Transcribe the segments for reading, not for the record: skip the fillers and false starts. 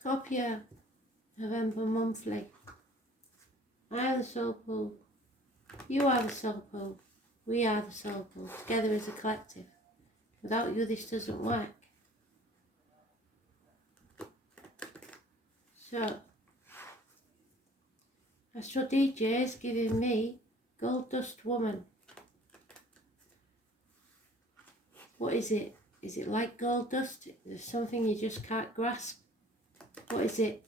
Scorpio, November monthly. I am the soul pool. You are the soul pool. We are the soul pool. Together as a collective. Without you, this doesn't work. So, Astro DJ is giving me Gold Dust Woman. What is it? Is it like gold dust? Is there something you just can't grasp? What is it?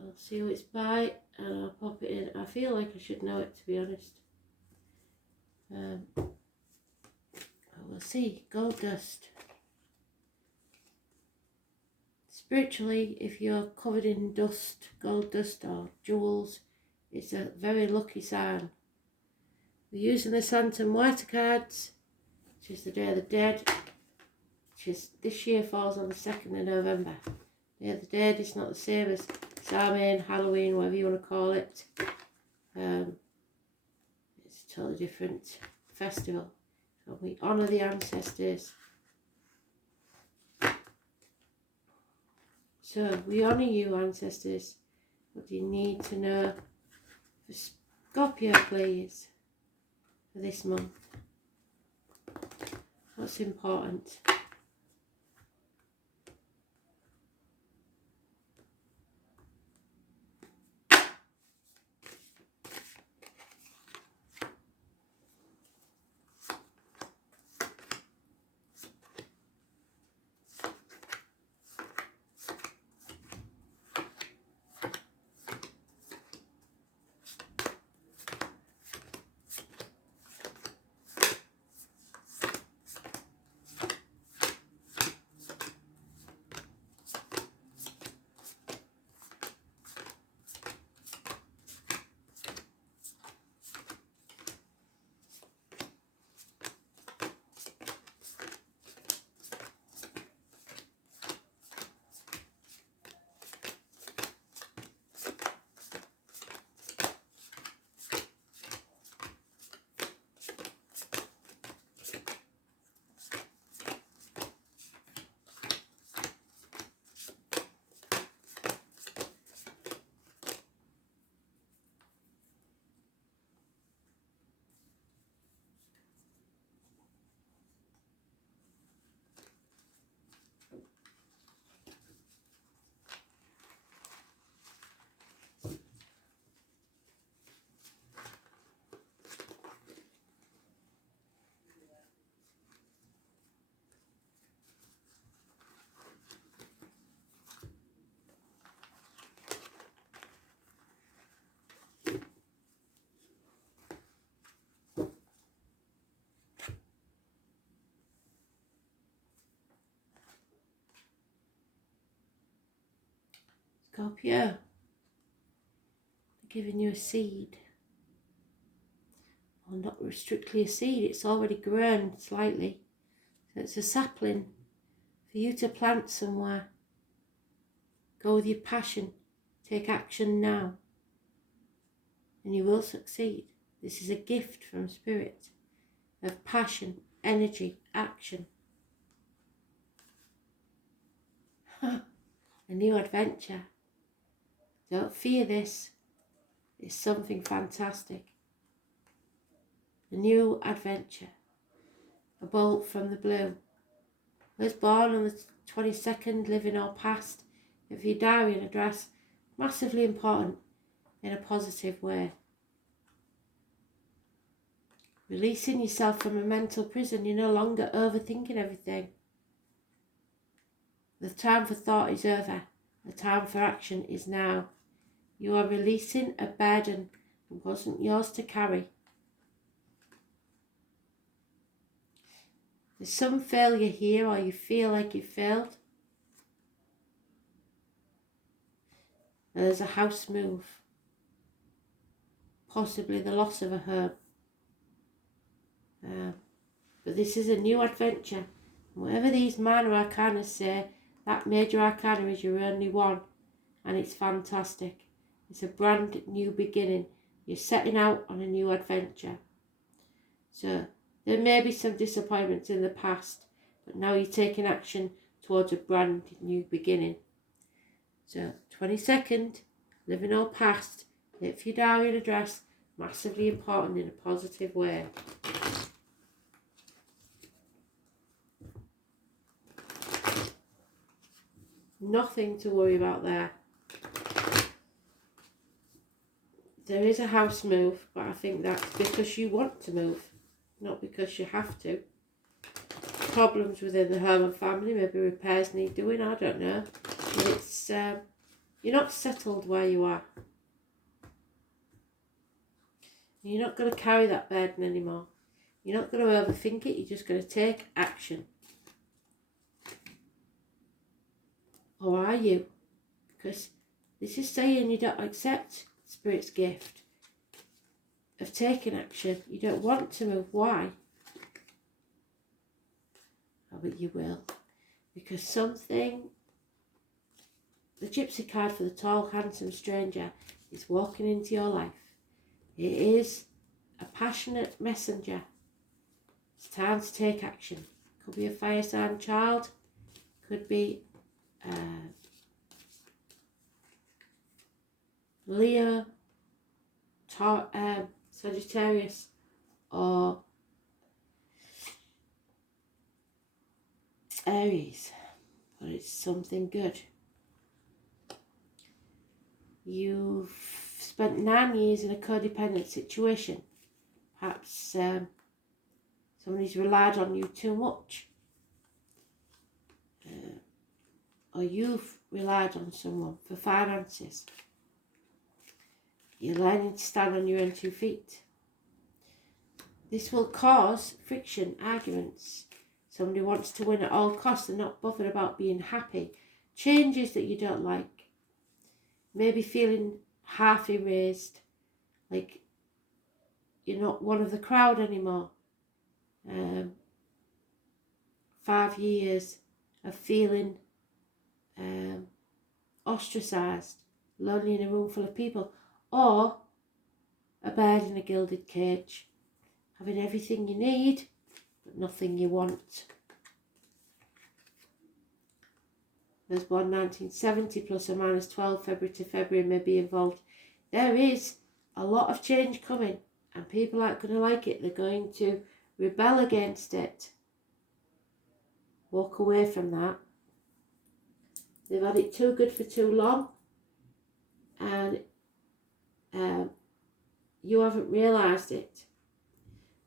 I'll see who it's by and I'll pop it in. I feel like I should know it, to be honest. We'll see. Gold dust. Spiritually, if you're covered in dust, gold dust or jewels, it's a very lucky sign. We're using the Santa Muerta cards, which is the Day of the Dead, which is this year falls on the 2nd of November. Day of the Dead is not the same as Samhain, Halloween, whatever you want to call it. It's a totally different festival. So we honour the ancestors. So we honour you, ancestors. What do you need to know for Scorpio, please, for this month? What's important? Scorpio, they're giving you a seed. Well, not strictly a seed, it's already grown slightly. So it's a sapling for you to plant somewhere. Go with your passion, take action now, and you will succeed. This is a gift from Spirit of passion, energy, action. A new adventure. Don't fear this. It's something fantastic. A new adventure. A bolt from the blue. I was born on the 22nd, living or past. If your diary and address, massively important in a positive way. Releasing yourself from a mental prison. You're no longer overthinking everything. The time for thought is over. The time for action is now. You are releasing a burden that wasn't yours to carry. There's some failure here, or you feel like you failed. There's a house move. Possibly the loss of a home. But this is a new adventure. Whatever these minor arcana say, that major arcana is your only one. And it's fantastic. It's a brand new beginning. You're setting out on a new adventure. So there may be some disappointments in the past, but now you're taking action towards a brand new beginning. So 22nd, living all past, hit for your diary and address, massively important in a positive way. Nothing to worry about there. There is a house move, but I think that's because you want to move, not because you have to. Problems within the home and family, maybe repairs need doing, I don't know. But it's, you're not settled where you are. You're not going to carry that burden anymore. You're not going to overthink it, you're just going to take action. Or are you? Because this is saying you don't accept Spirit's gift of taking action. You don't want to move. Why? Oh, but you will. Because something, the gypsy card for the tall, handsome stranger is walking into your life. It is a passionate messenger. It's time to take action. Could be a fire sign child. Could be Leo, Sagittarius, or Aries, but it's something good. You've spent 9 years in a codependent situation. Perhaps somebody's relied on you too much. Or you've relied on someone for finances. You're learning to stand on your own 2 feet. This will cause friction, arguments. Somebody wants to win at all costs and not bothered about being happy. Changes that you don't like. Maybe feeling half erased, like you're not one of the crowd anymore. 5 years of feeling ostracised, lonely in a room full of people, or a bird in a gilded cage, having everything you need but nothing you want. There's 1970 plus or minus 12 February to February may be involved. There is a lot of change coming and people aren't going to like it. They're going to rebel against it. Walk away from that. They've had it too good for too long, and you haven't realised it.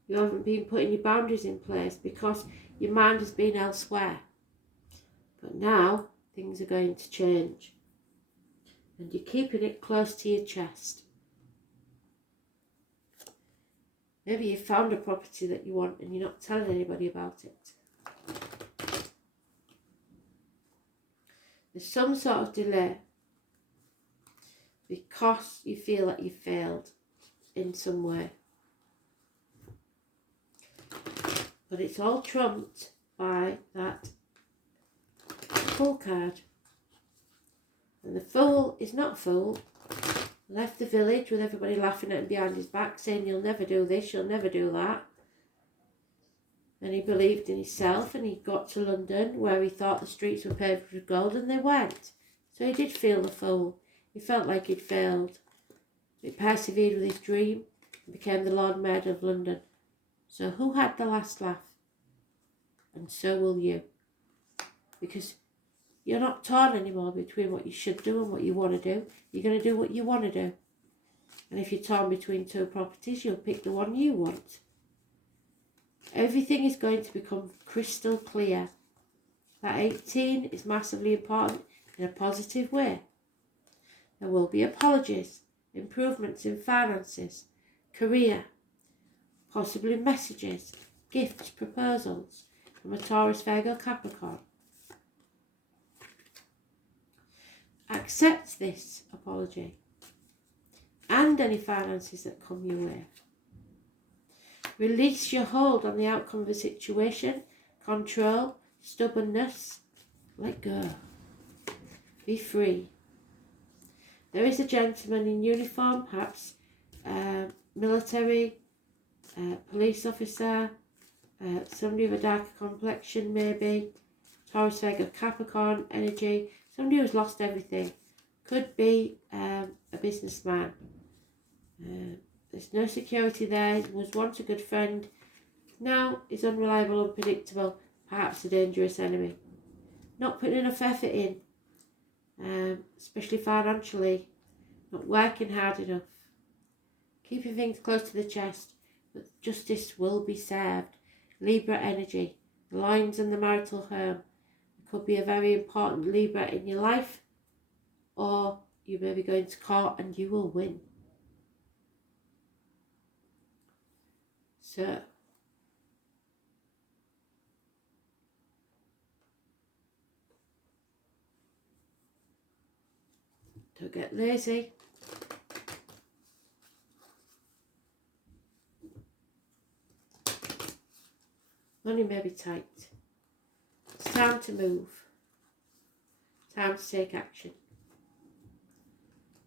You haven't been putting your boundaries in place because your mind has been elsewhere. But now things are going to change, and you're keeping it close to your chest. Maybe you found a property that you want and you're not telling anybody about it. There's some sort of delay because you feel that you failed in some way. But it's all trumped by that Fool card. And the Fool is not a fool. Left the village with everybody laughing at him behind his back, saying you'll never do this, you'll never do that. And he believed in himself, and he got to London where he thought the streets were paved with gold, and they weren't. So he did feel the fool. He felt like he'd failed. He persevered with his dream and became the Lord Mayor of London. So who had the last laugh? And so will you. Because you're not torn anymore between what you should do and what you want to do. You're going to do what you want to do. And if you're torn between 2 properties, you'll pick the one you want. Everything is going to become crystal clear. That 18 is massively important in a positive way. There will be apologies, improvements in finances, career, possibly messages, gifts, proposals from a Taurus, Virgo, Capricorn. Accept this apology and any finances that come your way. Release your hold on the outcome of a situation, control, stubbornness. Let go. Be free. There is a gentleman in uniform, perhaps military, police officer, somebody of a darker complexion maybe, Taurus, Vega, Capricorn energy. Somebody who's lost everything. Could be a businessman. There's no security there. He was once a good friend. Now is unreliable, unpredictable, perhaps a dangerous enemy. Not putting enough effort in, especially financially. Not working hard enough. Keeping things close to the chest, but justice will be served. Libra energy. The lines in the marital home. It could be a very important Libra in your life, or you may be going to court and you will win. So, don't get lazy. Money may be tight. It's time to move. Time to take action.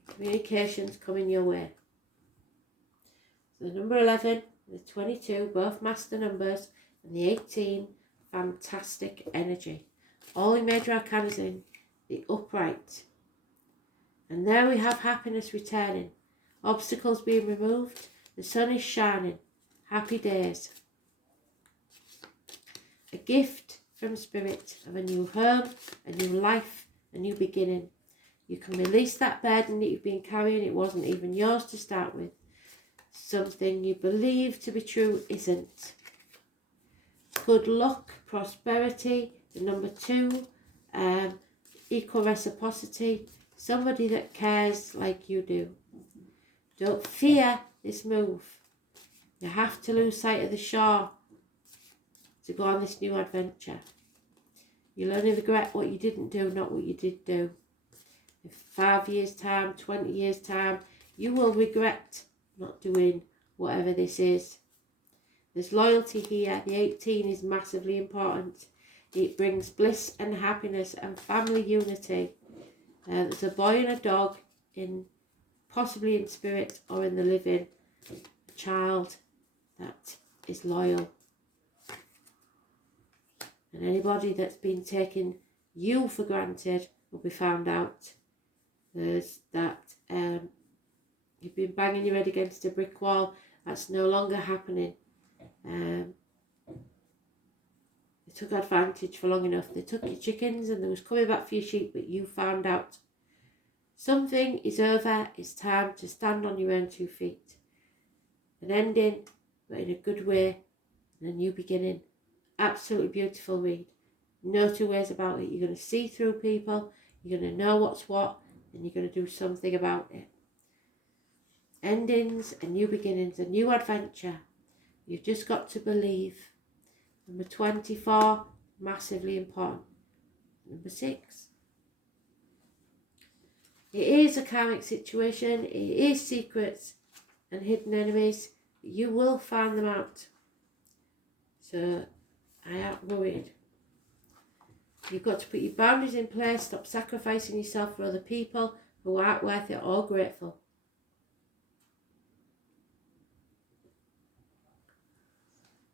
Communications coming your way. So the number 11, the 22, both master numbers, and the 18, fantastic energy. All the major arcanas in, the upright. And there we have happiness returning. Obstacles being removed. The sun is shining. Happy days. A gift from Spirit of a new home, a new life, a new beginning. You can release that burden that you've been carrying. It wasn't even yours to start with. Something you believe to be true isn't. Good luck, prosperity, the number 2, equal reciprocity, somebody that cares like you do. Don't fear this move. You have to lose sight of the shore to go on this new adventure. You'll only regret what you didn't do, not what you did do. In 5 years' time, 20 years' time, you will regret not doing whatever this is. There's loyalty here. The 18 is massively important. It brings bliss and happiness and family unity. There's a boy and a dog, possibly in spirit or in the living, a child that is loyal. And anybody that's been taking you for granted will be found out. There's that you've been banging your head against a brick wall. That's no longer happening. They took advantage for long enough. They took your chickens and they was coming back for your sheep, but you found out. Something is over. It's time to stand on your own 2 feet. An ending, but in a good way, and a new beginning. Absolutely beautiful read. No two ways about it. You're going to see through people. You're going to know what's what, and you're going to do something about it. Endings and new beginnings, a new adventure. You've just got to believe. Number 24, massively important. Number 6. It is a karmic situation. It is secrets and hidden enemies. You will find them out. So I ain't worried. You've got to put your boundaries in place. Stop sacrificing yourself for other people who aren't worth it or grateful.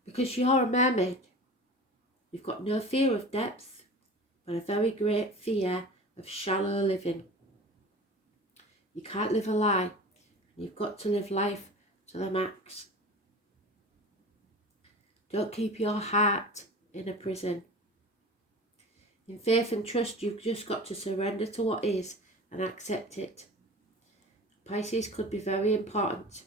Because you're a mermaid. You've got no fear of depth, but a very great fear of shallow living. You can't live a lie. You've got to live life to the max. Don't keep your heart in a prison. In faith and trust, you've just got to surrender to what is and accept it. Pisces could be very important.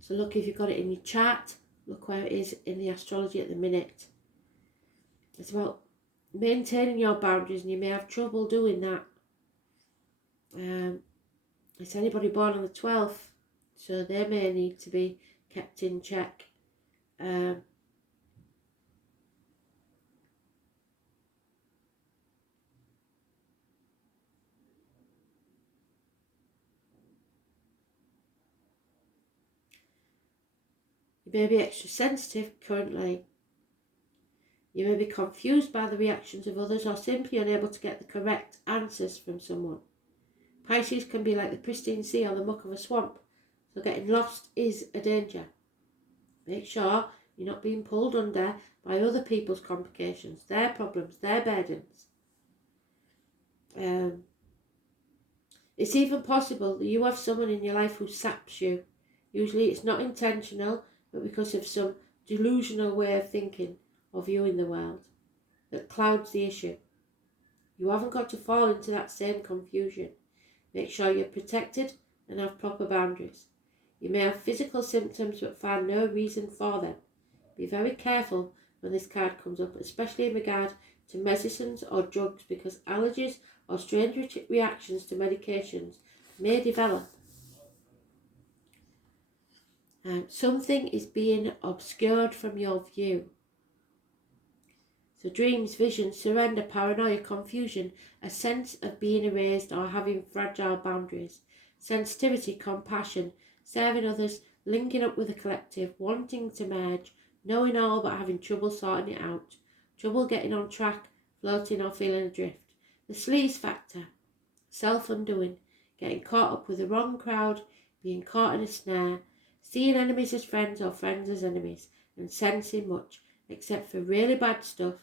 So look, if you've got it in your chart, look where it is in the astrology at the minute. It's about maintaining your boundaries, and you may have trouble doing that. It's anybody born on the 12th, so they may need to be kept in check. You may be extra sensitive currently. You may be confused by the reactions of others or simply unable to get the correct answers from someone. Pisces can be like the pristine sea or the muck of a swamp, so getting lost is a danger. Make sure You're not being pulled under by other people's complications, their problems, their burdens. It's even possible that you have someone in your life who saps you. Usually it's not intentional, but because of some delusional way of thinking of you in the world that clouds the issue. You haven't got to fall into that same confusion. Make sure you're protected and have proper boundaries. You may have physical symptoms but find no reason for them. Be very careful when this card comes up, especially in regard to medicines or drugs, because allergies or strange reactions to medications may develop. Something is being obscured from your view. So dreams, visions, surrender, paranoia, confusion, a sense of being erased or having fragile boundaries, sensitivity, compassion, serving others, linking up with a collective, wanting to merge, knowing all but having trouble sorting it out, trouble getting on track, floating or feeling adrift. The sleaze factor, self-undoing, getting caught up with the wrong crowd, being caught in a snare, seeing enemies as friends or friends as enemies, and sensing much, except for really bad stuff,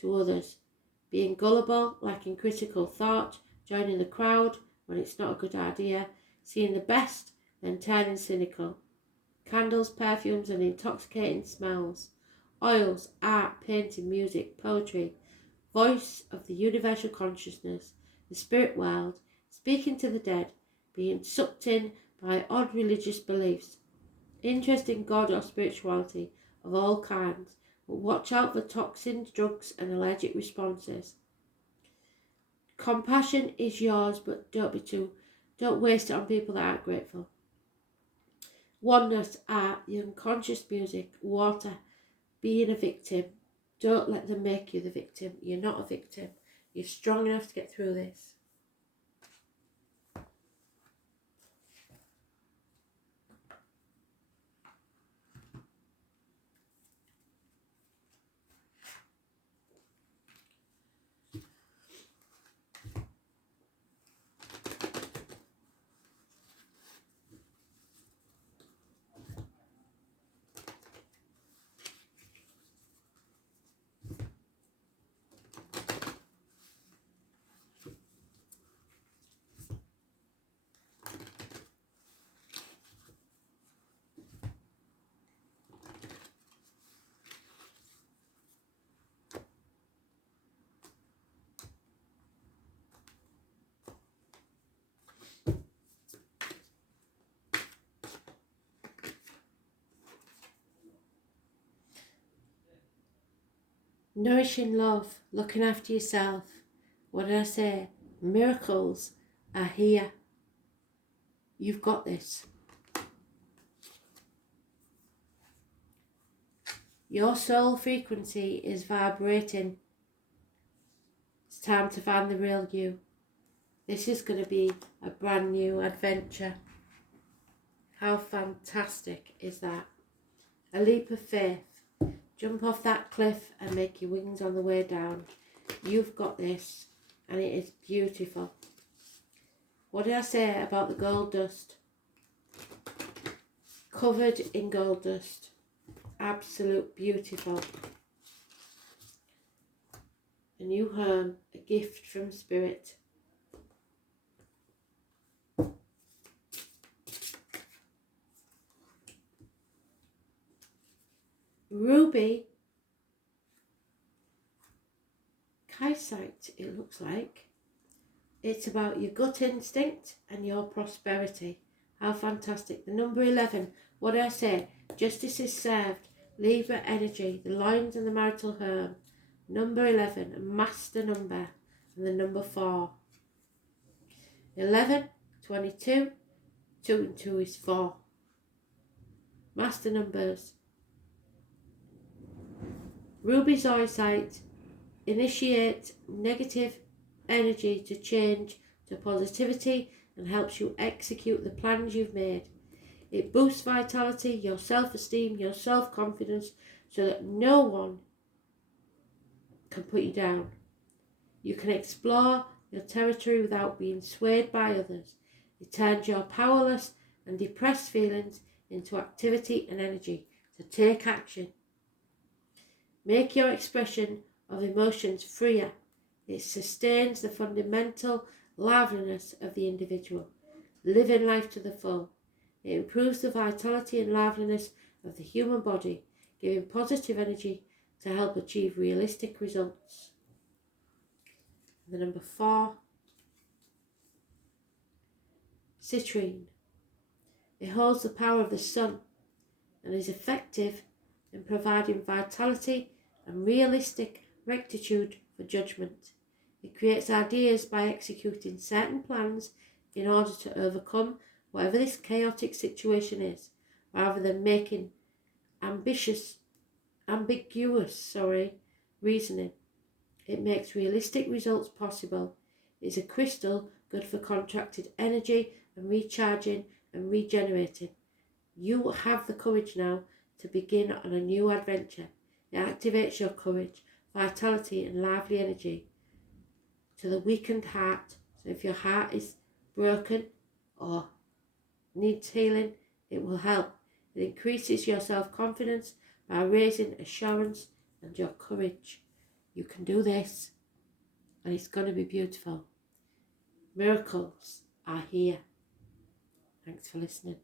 to others, being gullible, lacking critical thought, joining the crowd when it's not a good idea, seeing the best, then turning cynical. Candles, perfumes and intoxicating smells, oils, art, painting, music, poetry, voice of the universal consciousness, the spirit world, speaking to the dead, being sucked in by odd religious beliefs, interest in God or spirituality of all kinds, but watch out for toxins, drugs and allergic responses. Compassion is yours, but don't waste it on people that aren't grateful. Oneness, art, the unconscious, music, water, being a victim. Don't let them make you the victim. You're not a victim. You're strong enough to get through this. Nourishing love, looking after yourself. What did I say? Miracles are here. You've got this. Your soul frequency is vibrating. It's time to find the real you. This is going to be a brand new adventure. How fantastic is that? A leap of faith. Jump off that cliff and make your wings on the way down. You've got this, and it is beautiful. What did I say about the gold dust? Covered in gold dust. Absolute beautiful. A new home, a gift from spirit. Ruby Kaisite, it looks like. It's about your gut instinct and your prosperity. How fantastic. The number 11, what did I say? Justice is served. Libra energy, the lines and the marital home. Number 11, a master number. And the number 4. 11, 22, 2 and 2 is 4. Master numbers. Ruby's eyesight, initiate negative energy to change to positivity and helps you execute the plans you've made. It boosts vitality, your self-esteem, your self-confidence, so that no one can put you down. You can explore your territory without being swayed by others. It turns your powerless and depressed feelings into activity and energy. So take action. Make your expression of emotions freer. It sustains the fundamental liveliness of the individual, living life to the full. It improves the vitality and liveliness of the human body, giving positive energy to help achieve realistic results. And the number 4, citrine. It holds the power of the sun and is effective in providing vitality and realistic rectitude for judgment. It creates ideas by executing certain plans in order to overcome whatever this chaotic situation is, rather than making ambiguous reasoning. It makes realistic results possible. It is a crystal good for contracted energy and recharging and regenerating. You have the courage now to begin on a new adventure. It activates your courage, vitality and lively energy to the weakened heart. So if your heart is broken or needs healing, it will help. It increases your self-confidence by raising assurance and your courage. You can do this, and it's going to be beautiful. Miracles are here. Thanks for listening.